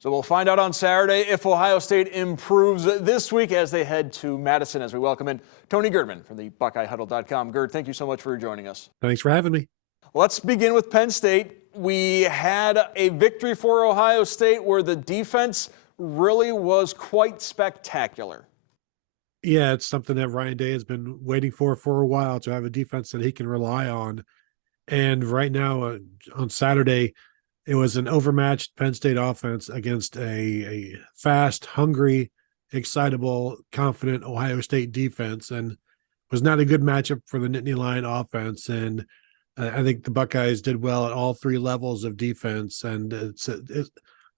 So we'll find out on Saturday if Ohio State improves this week as they head to Madison, as we welcome in Tony Gerdeman from the BuckeyeHuddle.com. Gerd, thank you so much for joining us. Thanks for having me. Let's begin with Penn State. We had a victory for Ohio State where the defense really was quite spectacular. Yeah, it's something that Ryan Day has been waiting for a while, to have a defense that he can rely on. And right now, on Saturday, it was an overmatched Penn State offense against a fast, hungry, excitable, confident Ohio State defense, and was not a good matchup for the Nittany Lion offense. And I think the Buckeyes did well at all three levels of defense, and it's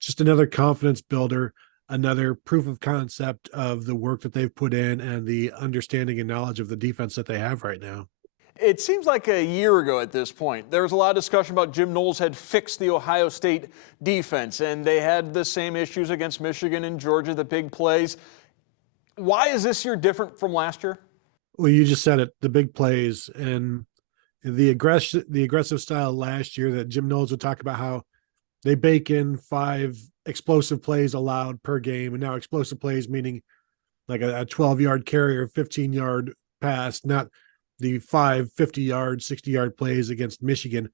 just another confidence builder, another proof of concept of the work that they've put in and the understanding and knowledge of the defense that they have right now. It seems like a year ago at this point, there was a lot of discussion about Jim Knowles had fixed the Ohio State defense, and they had the same issues against Michigan and Georgia, the big plays. Why is this year different from last year? Well, you just said it, the big plays and the aggressive style last year that Jim Knowles would talk about, how they bake in 5 explosive plays allowed per game. And now explosive plays meaning like a 12-yard carry or 15-yard pass, not the 5 50-yard, 60-yard plays against Michigan.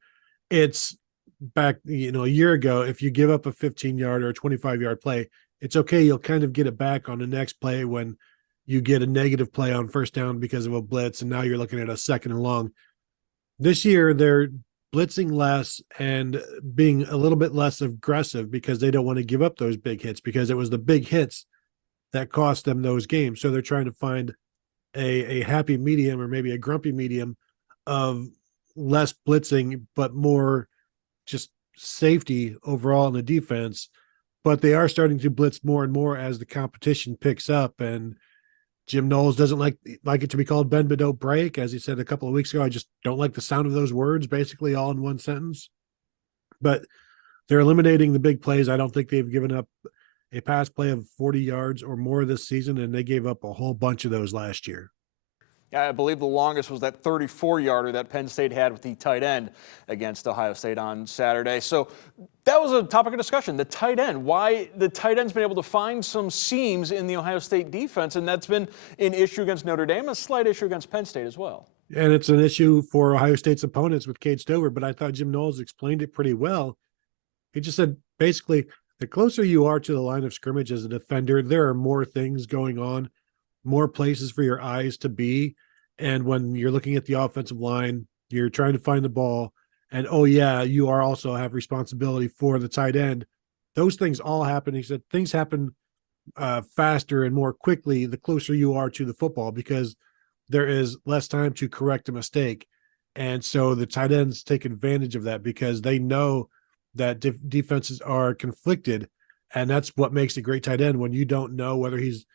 It's back, a year ago, if you give up a 15-yard or a 25-yard play, it's okay. You'll kind of get it back on the next play when you get a negative play on first down because of a blitz, and now you're looking at a second and long. This year, they're blitzing less and being a little bit less aggressive because they don't want to give up those big hits, because it was the big hits that cost them those games. So they're trying to find a happy medium, or maybe a grumpy medium, of less blitzing but more just safety overall in the defense. But they are starting to blitz more and more as the competition picks up, and Jim Knowles doesn't like it to be called bend but don't break, as he said a couple of weeks ago. I just don't like the sound of those words, basically all in one sentence. But they're eliminating the big plays. I don't think they've given up a pass play of 40 yards or more this season, and they gave up a whole bunch of those last year. I believe the longest was that 34-yarder that Penn State had with the tight end against Ohio State on Saturday. So that was a topic of discussion, the tight end. Why the tight end's been able to find some seams in the Ohio State defense, and that's been an issue against Notre Dame, a slight issue against Penn State as well. And it's an issue for Ohio State's opponents with Cade Stover, but I thought Jim Knowles explained it pretty well. He just said, basically, the closer you are to the line of scrimmage as a defender, there are more things going on, more places for your eyes to be. And when you're looking at the offensive line, you're trying to find the ball, and oh yeah, you are also have responsibility for the tight end. Those things all happen. He said things happen faster and more quickly the closer you are to the football, because there is less time to correct a mistake. And so the tight ends take advantage of that because they know that defenses are conflicted, and that's what makes a great tight end. When you don't know whether he's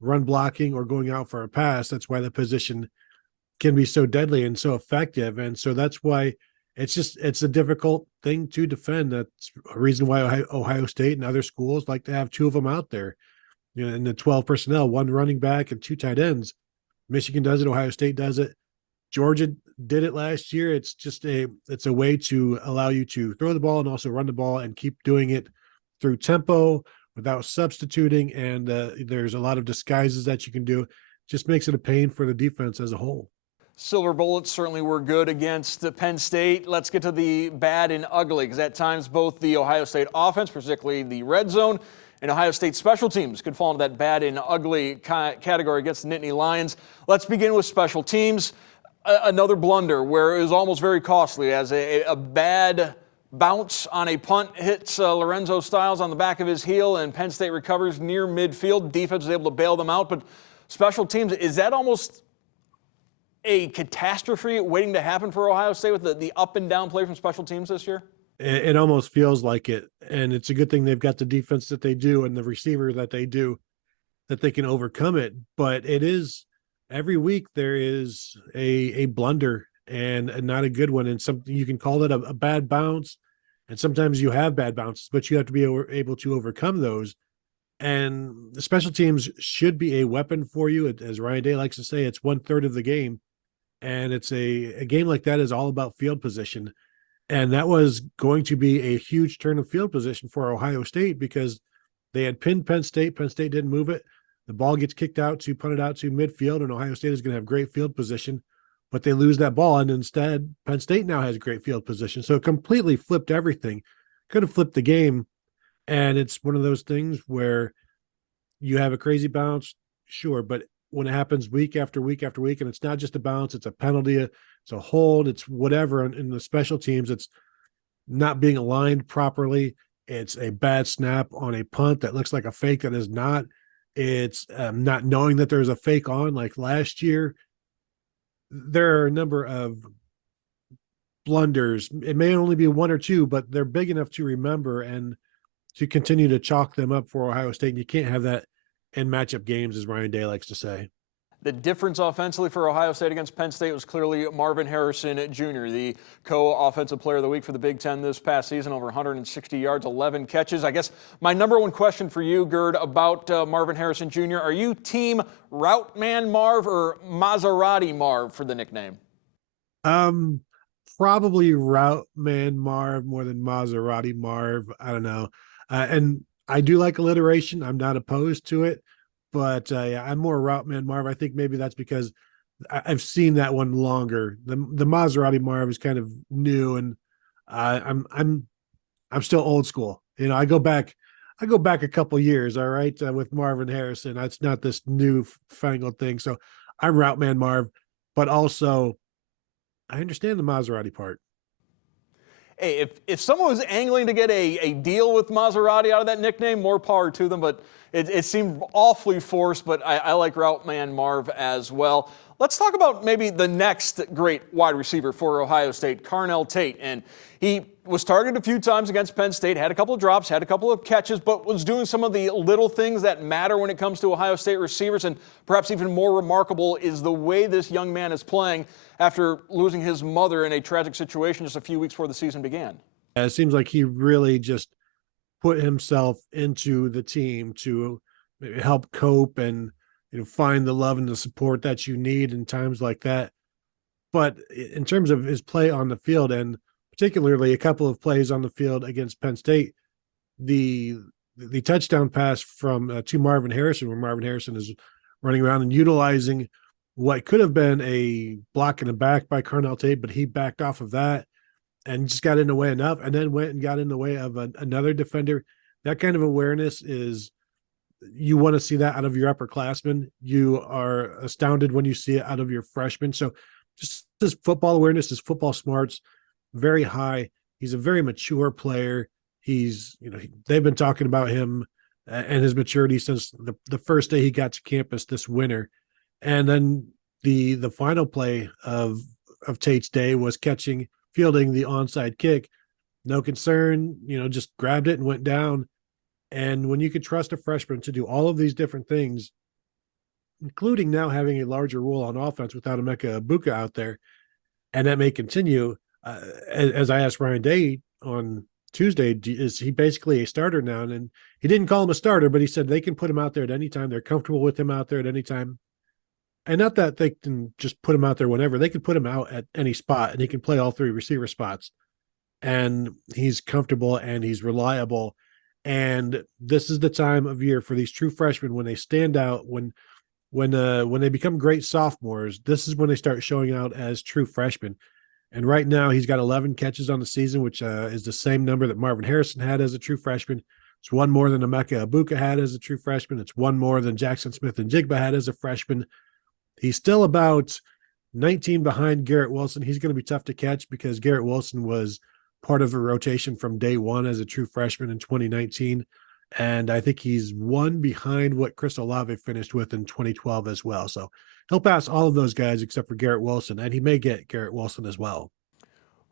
run blocking or going out for a pass, that's why the position can be so deadly and so effective. And so that's why it's a difficult thing to defend. That's a reason why Ohio State and other schools like to have 2 of them out there, in the 12 personnel, 1 running back and 2 tight ends. Michigan does it, Ohio State does it, Georgia did it last year. It's a way to allow you to throw the ball and also run the ball and keep doing it through tempo without substituting. And there's a lot of disguises that you can do. Just makes it a pain for the defense as a whole. Silver bullets certainly were good against Penn State. Let's get to the bad and ugly, because at times both the Ohio State offense, particularly the red zone, and Ohio State special teams could fall into that bad and ugly category against the Nittany Lions. Let's begin with special teams. Another blunder where it was almost very costly, as a bad bounce on a punt hits Lorenzo Styles on the back of his heel, and Penn State recovers near midfield. Defense was able to bail them out, but special teams, is that almost a catastrophe waiting to happen for Ohio State with the up and down play from special teams this year? It almost feels like it, and it's a good thing they've got the defense that they do and the receiver that they do, that they can overcome it. But it is, every week there is a blunder, and not a good one, and something you can call it a bad bounce, and sometimes you have bad bounces, but you have to be able to overcome those. And the special teams should be a weapon for you. As Ryan Day likes to say, it's 1/3 of the game. And it's a game like that is all about field position. And that was going to be a huge turn of field position for Ohio State, because They had pinned Penn State. Penn State didn't move it. The ball gets punted out to midfield, and Ohio State is going to have great field position, but they lose that ball. And instead, Penn State now has great field position. So it completely flipped everything. Could have flipped the game. And it's one of those things where you have a crazy bounce, sure, but when it happens week after week after week, and it's not just a bounce, it's a penalty, it's a hold, it's whatever. In the special teams, it's not being aligned properly. It's a bad snap on a punt that looks like a fake that is not. It's not knowing that there's a fake on. Like last year, there are a number of blunders. It may only be one or two, but they're big enough to remember and to continue to chalk them up for Ohio State. And you can't have that in matchup games, as Ryan Day likes to say. The difference offensively for Ohio State against Penn State was clearly Marvin Harrison Jr., the co-offensive player of the week for the Big Ten this past season, over 160 yards, 11 catches. I guess my number one question for you, Gerd, about Marvin Harrison Jr., are you team Route Man Marv or Maserati Marv for the nickname? Probably Route Man Marv more than Maserati Marv. I don't know. And I do like alliteration. I'm not opposed to it. But yeah, I'm more Route Man Marv. I think maybe that's because I've seen that one longer. The Maserati Marv is kind of new, and I'm still old school. You know, I go back a couple years. All right, with Marvin Harrison. That's not this new fangled thing. So I'm Route Man Marv, but also I understand the Maserati part. Hey, if someone was angling to get a deal with Maserati out of that nickname, more power to them, but it seemed awfully forced, but I like Route Man Marv as well. Let's talk about maybe the next great wide receiver for Ohio State, Carnell Tate. And he was targeted a few times against Penn State, had a couple of drops, had a couple of catches, but was doing some of the little things that matter when it comes to Ohio State receivers. And perhaps even more remarkable is the way this young man is playing after losing his mother in a tragic situation just a few weeks before the season began. It seems like he really just put himself into the team to help cope and find the love and the support that you need in times like that. But in terms of his play on the field, and particularly a couple of plays on the field against Penn State, the touchdown pass from to Marvin Harrison, where Marvin Harrison is running around and utilizing what could have been a block in the back by Carnell Tate, but he backed off of that and just got in the way enough, and then went and got in the way of another defender. That kind of awareness is, you want to see that out of your upperclassmen. You are astounded when you see it out of your freshmen. So just his football awareness, his football smarts, very high. He's a very mature player. He's, they've been talking about him and his maturity since the first day he got to campus this winter. And then the final play of Tate's day was fielding the onside kick. No concern, just grabbed it and went down. And when you could trust a freshman to do all of these different things, including now having a larger role on offense without Emeka Egbuka out there, and that may continue, as I asked Ryan Day on Tuesday, is he basically a starter now? And he didn't call him a starter, but he said they can put him out there at any time. They're comfortable with him out there at any time. And not that they can just put him out there whenever. They can put him out at any spot, and he can play all three receiver spots. And he's comfortable and he's reliable. And this is the time of year for these true freshmen when they stand out, when they become great sophomores. This is when they start showing out as true freshmen. And right now he's got 11 catches on the season, which is the same number that Marvin Harrison had as a true freshman. It's one more than Emeka Egbuka had as a true freshman. It's one more than Jackson Smith-Njigba had as a freshman. He's still about 19 behind Garrett Wilson. He's going to be tough to catch because Garrett Wilson was part of a rotation from day one as a true freshman in 2019. And I think he's one behind what Chris Olave finished with in 2012 as well. So he'll pass all of those guys except for Garrett Wilson, and he may get Garrett Wilson as well.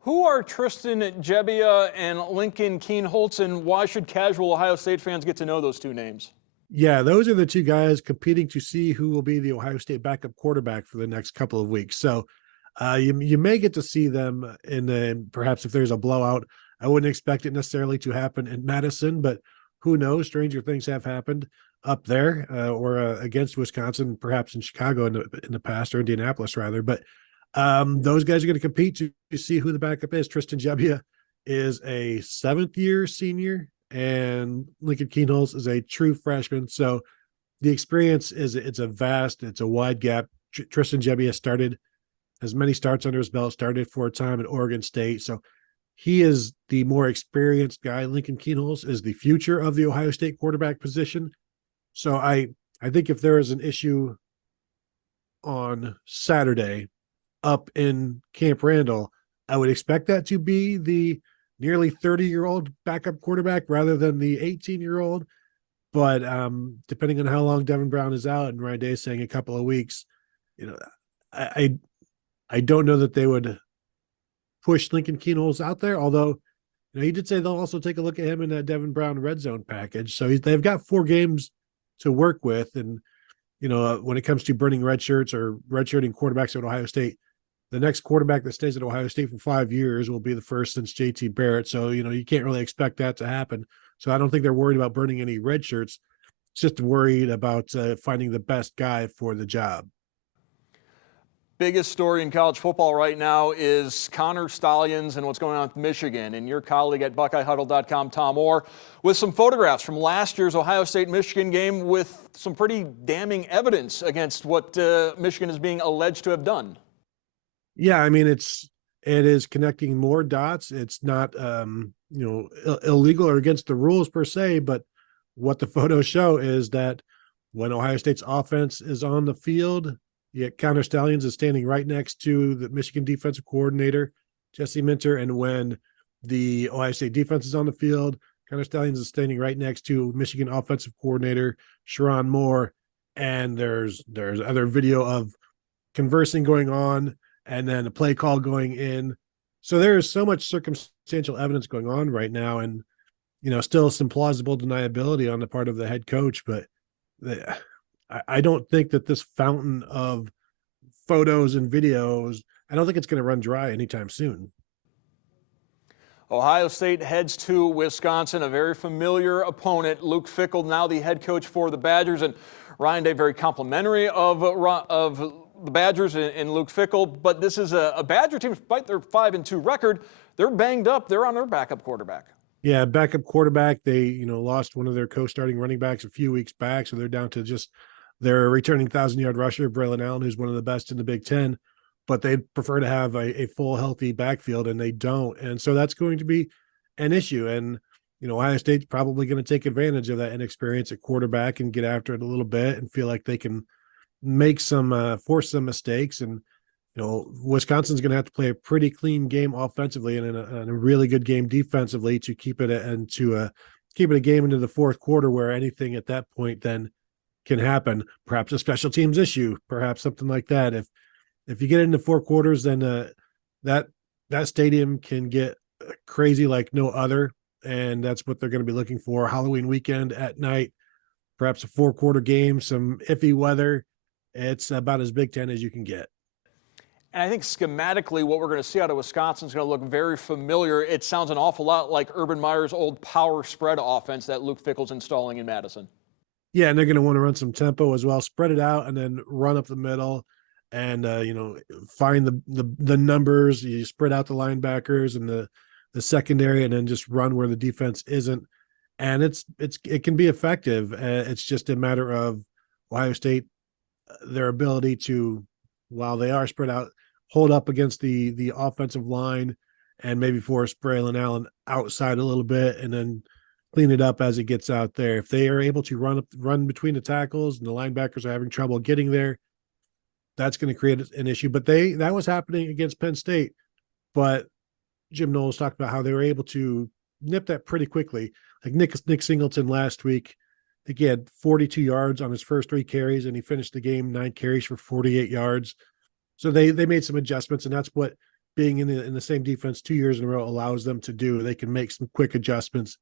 Who are Tristan Gebbia and Lincoln Keen-Holtz, and why should casual Ohio State fans get to know those two names? Yeah, those are the two guys competing to see who will be the Ohio State backup quarterback for the next couple of weeks. So you may get to see them perhaps if there's a blowout. I wouldn't expect it necessarily to happen in Madison, but who knows? Stranger things have happened up there or against Wisconsin, perhaps in Chicago in the past, or Indianapolis rather. But those guys are going to compete to see who the backup is. Tristan Gebbia is a 7th-year senior. and Lincoln Keenholz is a true freshman. So the experience it's a wide gap. Tristan Gebbia has started as many starts under his belt, started for a time at Oregon State. So he is the more experienced guy. Lincoln Keenholz is the future of the Ohio State quarterback position. So I think if there is an issue on Saturday up in Camp Randall, I would expect that to be the nearly 30-year-old backup quarterback rather than the 18-year-old. But depending on how long Devin Brown is out, and Ryan Day is saying a couple of weeks, I don't know that they would push Lincoln Keenholz out there. Although, he did say they'll also take a look at him in that Devin Brown red zone package. So they've got 4 games to work with, and when it comes to burning red shirts or redshirting quarterbacks at Ohio State, the next quarterback that stays at Ohio State for 5 years will be the first since JT Barrett. So, you can't really expect that to happen. So I don't think they're worried about burning any red shirts. It's just worried about finding the best guy for the job. Biggest story in college football right now is Connor Stalions and what's going on with Michigan. And your colleague at BuckeyeHuddle.com, Tom Orr, with some photographs from last year's Ohio State-Michigan game with some pretty damning evidence against what Michigan is being alleged to have done. Yeah, I mean, it is connecting more dots. It's not, illegal or against the rules per se, but what the photos show is that when Ohio State's offense is on the field, yet Connor Stalions is standing right next to the Michigan defensive coordinator, Jesse Minter. And when the Ohio State defense is on the field, Connor Stalions is standing right next to Michigan offensive coordinator, Sharon Moore. And there's other video of conversing going on and then a play call going in. So there is so much circumstantial evidence going on right now. And, still some plausible deniability on the part of the head coach, but I don't think that this fountain of photos and videos, I don't think it's going to run dry anytime soon. Ohio State heads to Wisconsin, a very familiar opponent. Luke Fickell, now the head coach for the Badgers, and Ryan Day very complimentary of the Badgers and Luke Fickell. But this is a Badger team, despite their 5-2 record, they're banged up. They're on their backup quarterback. Yeah, backup quarterback. They, lost one of their co-starting running backs a few weeks back, so they're down to just their returning 1,000-yard rusher, Braylon Allen, who's one of the best in the Big Ten. But they'd prefer to have a full, healthy backfield, and they don't. And so that's going to be an issue. And, Ohio State's probably going to take advantage of that inexperience at quarterback and get after it a little bit and feel like they can make force some mistakes. And, Wisconsin's going to have to play a pretty clean game offensively and a really good game defensively to keep it a game into the fourth quarter where anything at that point then can happen. Perhaps a special teams issue, perhaps something like that. If you get into 4 quarters, then that stadium can get crazy like no other, and that's what they're going to be looking for. Halloween weekend at night, perhaps a 4-quarter game, some iffy weather. It's about as Big Ten as you can get. And I think schematically what we're going to see out of Wisconsin is going to look very familiar. It sounds an awful lot like Urban Meyer's old power spread offense that Luke Fickell's installing in Madison. Yeah, and they're going to want to run some tempo as well, spread it out and then run up the middle and, find the numbers. You spread out the linebackers and the secondary and then just run where the defense isn't. And it can be effective. It's just a matter of Ohio State, their ability to, while they are spread out, hold up against the offensive line and maybe force Braylon Allen outside a little bit and then clean it up as it gets out there. If they are able to run between the tackles and the linebackers are having trouble getting there, that's going to create an issue. But that was happening against Penn State. But Jim Knowles talked about how they were able to nip that pretty quickly. Like Nick Singleton last week, I think he had 42 yards on his first 3 carries, and he finished the game 9 carries for 48 yards. So they made some adjustments, and that's what being in the same defense 2 years in a row allows them to do. They can make some quick adjustments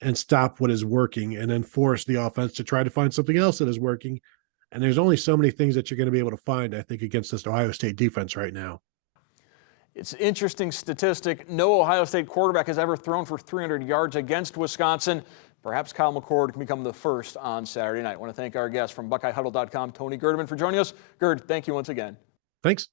and stop what is working and then force the offense to try to find something else that is working. And there's only so many things that you're going to be able to find, I think, against this Ohio State defense right now. It's an interesting statistic. No Ohio State quarterback has ever thrown for 300 yards against Wisconsin. Perhaps Kyle McCord can become the first on Saturday night. I want to thank our guest from BuckeyeHuddle.com, Tony Gerdeman, for joining us. Gerd, thank you once again. Thanks.